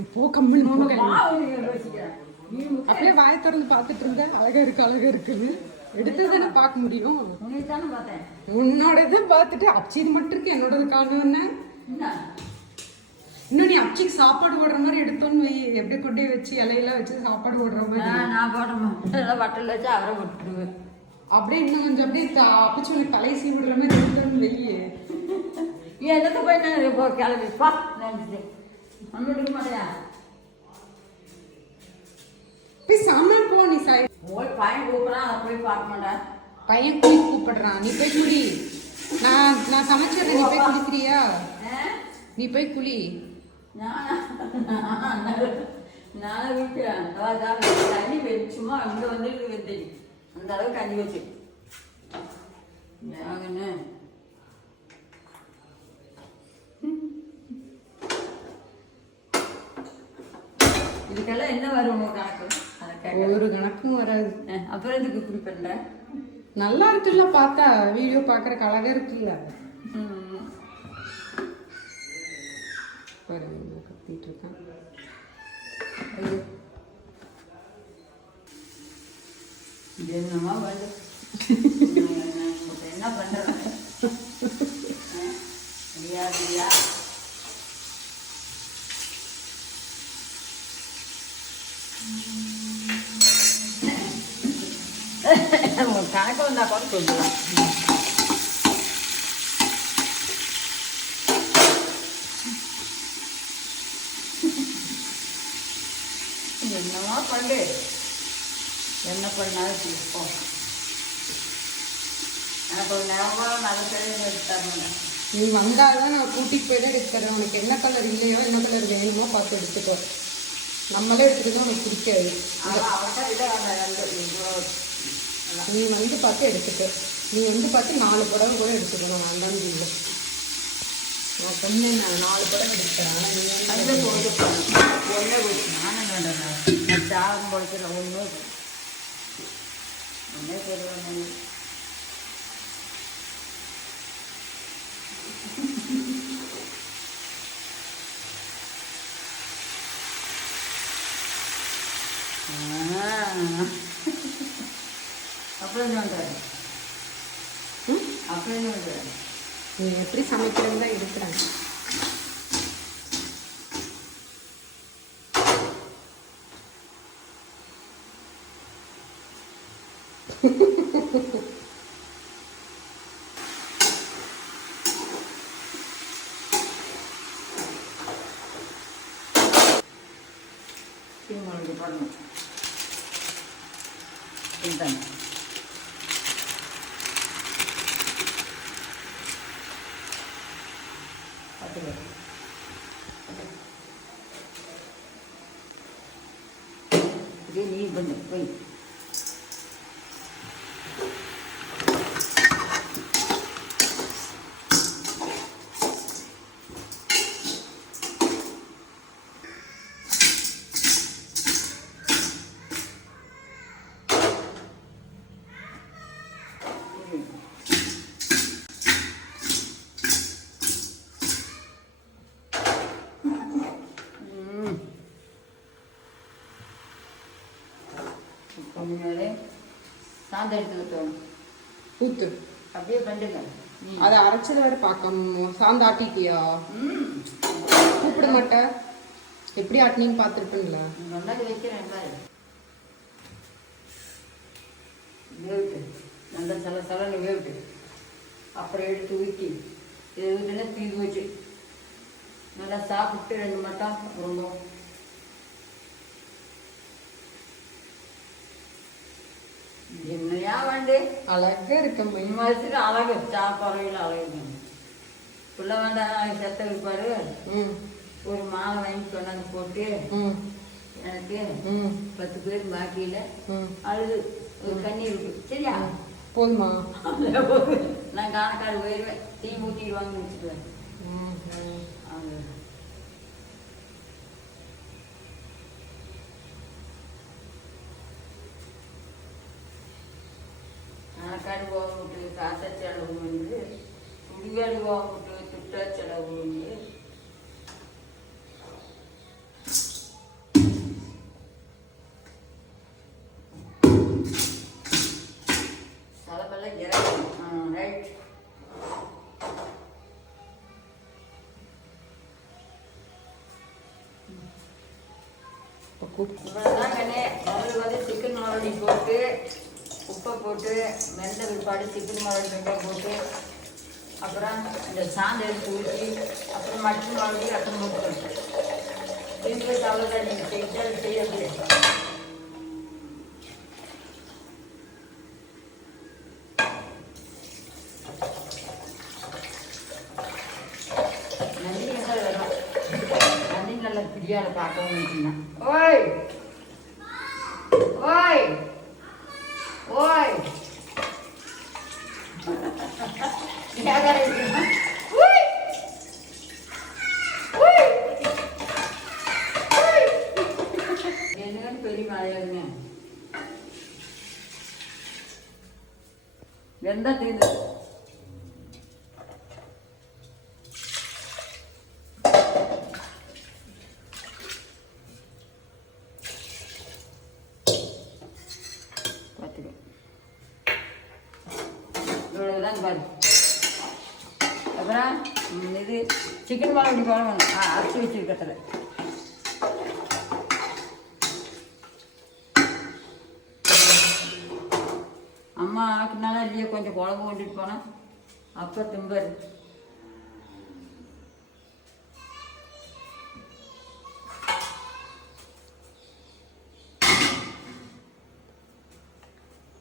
இப்போ கம்மல் அப்படியே வாய திறந்து பார்த்துட்டு இருந்த அழகா இருக்குன்னு எடுத்ததானே பார்க்க முடியும். உன்னோடது பார்த்துட்டு அப்சிது மட்டும் இருக்கு, என்னோடது காணுன்னு. இன்னும் நீ அப்சிக்கு சாப்பாடு போடுற மாதிரி எடுத்தோன்னு வை, எப்படி கொண்டே வச்சு இலையெல்லாம் வச்சு சாப்பாடு போடுற மாதிரி. நான் போடுறேன் வட்டல் வச்சு அவரை போட்டுருவேன். அப்படியே இன்னும் கொஞ்சம் அப்படியே அப்பிச்சு உனக்கு தலை சீ விடுற மாதிரி எடுத்தோன்னு வெளியே எனக்கு போய் நான் இப்போ கிளம்பிப்பா நினைச்சிட்டேன். ஒன்றும் எடுக்க மாட்டியா? போய் சாமான் போ. நீ சாய் போய் பையன் கூப்பிட்றான், அதை போய் பார்க்க மாட்டேன். பையன் குளி கூப்பிடுறான், நீ போய் குளி. நான் சமைச்சிடுறேன், நீ போய் குளிக்கிறியா? நீ போய் குளி. நானும் விற்கிறேன். தண்ணி சும்மா அங்கே வந்துட்டு வெந்தேன், அந்த அளவுக்கு கஞ்சி வச்சு ஏங்கன்னு. இதுக்கெல்லாம் என்ன வரும் கணக்கு? ஒரு கணக்கும் வராது. அப்புறம் எதுக்கு இப்படி பண்ற? நல்லா இருக்குல்ல, பார்த்தா வீடியோ பார்க்குற அழகா இருக்குல்ல. கத்திட்டு இருக்கேன். என்னமா வந்து என்ன பண்றேன்? கணக்கு வந்தா கூட சொல்லலாம். என்னமா பண்ணு, என்ன பண்ணாலும் தீர்ப்போம். எனக்கு ஒரு நேரம் நல்ல தெரியும் எடுத்தாங்க. நீ வந்தால்தான் நான் கூட்டிகிட்டு போய் தான் எடுத்து தரேன். உனக்கு என்ன கலர் இல்லையோ, என்ன கலர் வேணுமோ பார்த்து எடுத்துக்கோ. நம்மளே எடுத்துக்கிட்டா உனக்கு பிடிக்காது. நீ வந்து பார்த்து எடுத்துக்க. நீ வந்து பார்த்து 4 புடவை கூட எடுத்துக்கணும். வேண்டாம் இல்லை, நான் சொன்னேன், நான் 4 புடவை எடுத்துக்கிறேன். ஆனால் நீ ஒன்றே போச்சு. நானும் வேண்டாம், சாகம் போடுற ஒன்றே தெரியும். அப்புறம் என்ன பண்ணுறேன்? அப்புறம் என்ன பண்ணுறேன்? நீ எப்படி சமைக்கிறேன்னு தான் எடுக்கிறேன். உங்களுக்கு போடணும் இதுதாங்க. இதே நீ பண்ணு போய். முன்னாலே சாந்தம் எடுத்துக்கிட்டோம், ஊத்து அப்படியே பண்ணுங்க. அதை அரைச்சது வேறு பார்க்கணும். சாந்து ஆட்டிட்டியா? கூப்பிட மாட்டேன், எப்படி ஆட்டினீன்னு பார்த்துருப்பேன்ல. நல்லா வைக்கிறேன் பாரு. வேவிட்டு நல்லா சலன்னு வேவிட்டு அப்புறம் எடுத்து ஊற்றி இது தீது வச்சு நல்லா சாப்பிட்டு 2 மட்டம் ரொம்ப என்னையா வேண்டு அழகா இருக்க வச்சுட்டு அழகு சாப்பாடுகள் அழகு புள்ள வேண்டாம். செத்த இருப்பாரு, ஒரு மாலை வாங்கி கொண்டாந்து போட்டு எனக்கு 10 பேர் பாக்கியில அழுது ஒரு கண்ணீர் இருக்கு. சரியா? போதுமா? நான் காணக்காடு போயிடுவேன், டீ ஊற்றிடுவாங்க வச்சுக்குவேன். காணக்காடு போக விட்டு காச செலவு உண்டு, குடிவேறு போகுது, துட்ட செலவு உண்டு. தலைமெல்லாம் இறக்கணும். ரைட். இவ்வளோதான் கண்ணே. முதல்ல வந்து சிக்கன் மரடி போட்டு உப்பை போட்டு வெந்த பிற்பாடு சிக்கன் மரடி வெங்காயம் போட்டு அப்புறம் இந்த சாந்து எடுத்து ஊற்றி அப்புறம் மட்டன் மரடி ரத்தம் போட்டு நீங்கள் அவ்வளோதான். நீங்கள் செய்தால் செய்யாது. நல்ல பிரியாணி பார்க்கவும். ஓய் ஓய் ஓய் என்னன்னு பெரிய மழையாதுங்க. வெந்தா தீர்ந்து இவ்வளவுதான் பாரு. அப்புறம் இது சிக்கன் மரடி போடணும். அரைச்சி வச்சிருக்கத்துல அம்மா ஆக்குனாலும் இல்லையே கொஞ்சம் குழம்பு கொண்டுட்டு போனேன். அப்போ திம்பரு